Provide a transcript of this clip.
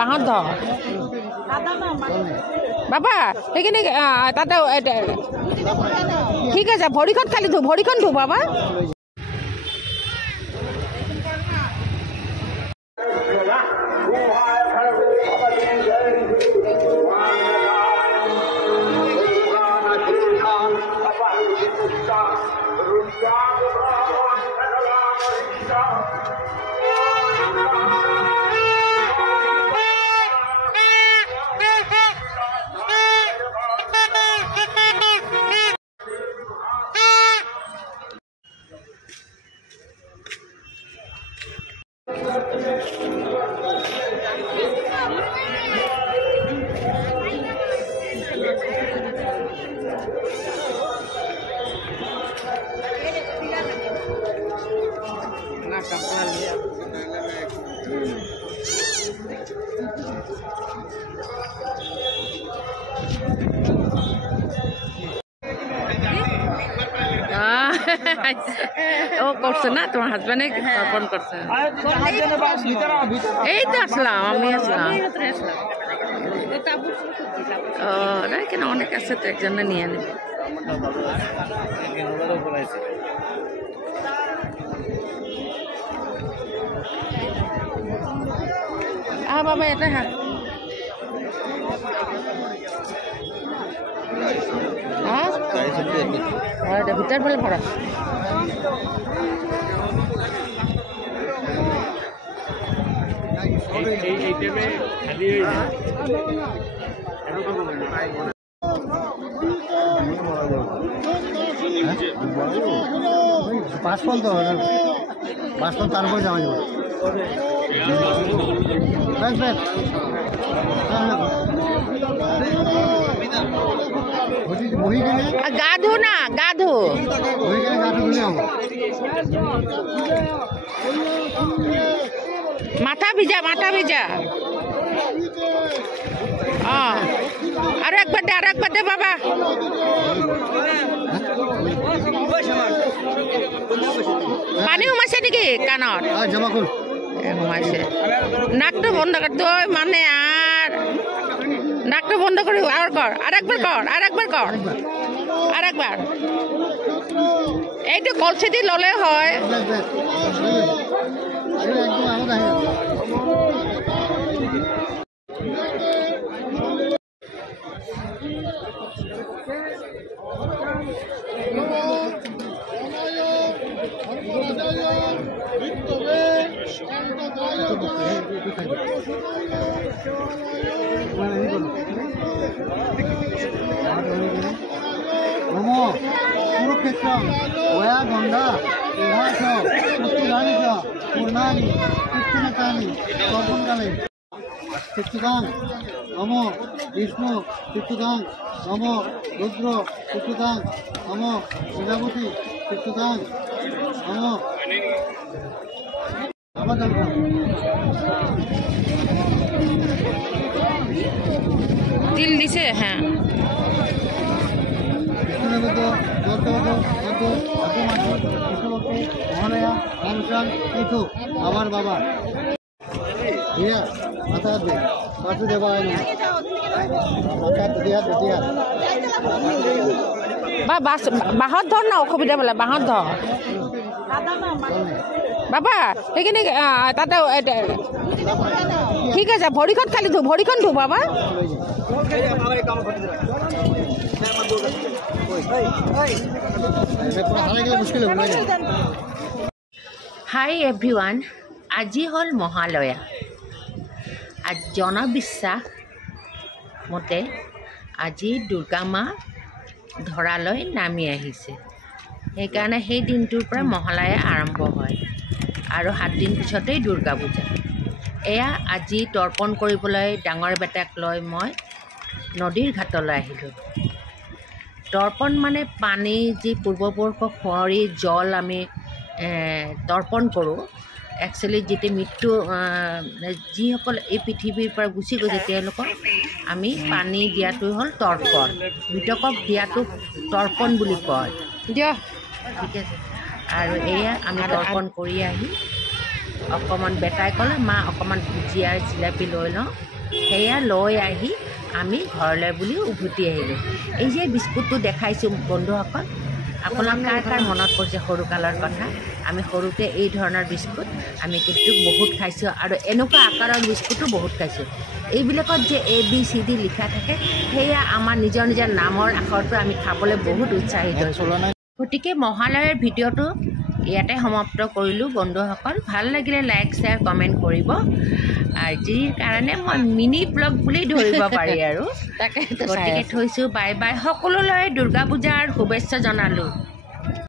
বাঁহত ধৰ বাবা সেইখিনি তাতে ঠিক আছে ভৰিখন খালি ধো ভৰিখন ধো বাবা ও করছে না তোমার হাজবেন্ডে তর্পণ করছে এই তো আসলাম আমি আসলাম ও না কেন অনেক আছে তো একজনে নিয়ে নেবে বাবা এটা হ্যাঁ এটা ভিতর বলে পড়া পাঁচফল তো পাঁচফল তারপরে যাওয়া যাবে গাধু না গাধু মাথা ভিজা আর একবার দে বাবা পানী সোমাইছে নেকি কাণত সোমাইছে নাকটো বন্ধ কর তই মানে আর নাকটো বন্ধ কৰি আর কর আরেকবার এইটো কলচি দি ললে হয় কুরুক্ষেত্র ওয়া গঙ্গা পূর্ণানি কৃষ্ণকানি তর্পণকালে চিত্তুদাং নম বিষ্ণু চিত্তুদাং নম রুদ্র চিত্তুদাং নম প্রজাপতি চিত্তুদাং নম তিল দিছে হ্যাঁ আমার বাবা মাথা দে পাশে দেওয়া হয়নি বা বাঁহত ধর না অসুবিধা বলে বাঁহত ধর বাবা সেইখিনি তাতে ঠিক আছে ভৰিখন খালি ধো ভৰিখন ধো বাবা হাই এভৰিৱান আজি হ'ল মহালয়া জনবিশ্বাস মতে আজি দুৰ্গা মা ধৰালৈ নামি আহিছে সেইকাৰণে সেই দিনটোৰ পৰা মহালয়া আৰম্ভ হয় আৰু 7 দিন পিছতেই দুৰ্গা পূজা এয়া আজি তৰ্পণ কৰিবলৈ ডাঙৰ বেটাক লৈ মই নদীৰ ঘাটলৈ আহিলোঁ তৰ্পণ মানে পানী যি পূৰ্বপুৰুষক সোঁৱৰি জল আমি তৰ্পণ কৰোঁ একচুৱেলি যেতিয়া মৃত্যু যিসকল এই পৃথিৱীৰ পৰা গুচি গৈছে তেওঁলোকক আমি পানী দিয়াটো হ'ল তৰ্পণ মৃতকক দিয়াটো তৰ্পণ বুলি কয় দিয়া ঠিক আছে আৰু এয়া আমি তৰ্পণ কৰি আহি অকণমান বেটাই ক'লে মা অকণমান ভুজিয়া জিলাপি লৈ লওঁ সেয়া লৈ আহি আমি ঘৰলৈ বুলি উভতি আহিলোঁ এই যে বিস্কুটটো দেখাইছোঁ বন্ধুসকল আপোনাক কাৰ মনত পৰিছে সৰুকালৰ কথা আমি সৰুতে এই ধৰণৰ বিস্কুট আমি কিন্তু বহুত খাইছোঁ আৰু এনেকুৱা আকাৰৰ বিস্কুটো বহুত খাইছোঁ এইবিলাকত যে ABCD লিখা থাকে সেয়া আমাৰ নিজৰ নিজৰ নামৰ আখৰটো আমি খাবলৈ বহুত উৎসাহিত হৈছোঁ গতিকে মহালয়াৰ ভিডিঅ'টো ইয়াতে সমাপ্ত কৰিলোঁ বন্ধুসকল ভাল লাগিলে লাইক শ্বেয়াৰ কমেণ্ট কৰিব আজিৰ কাৰণে মই মিনি ব্লগ বুলি ধৰিব পাৰি আৰু গতিকে থৈছোঁ বাই বাই সকলোলৈ দুৰ্গা পূজাৰ শুভেচ্ছা জনালোঁ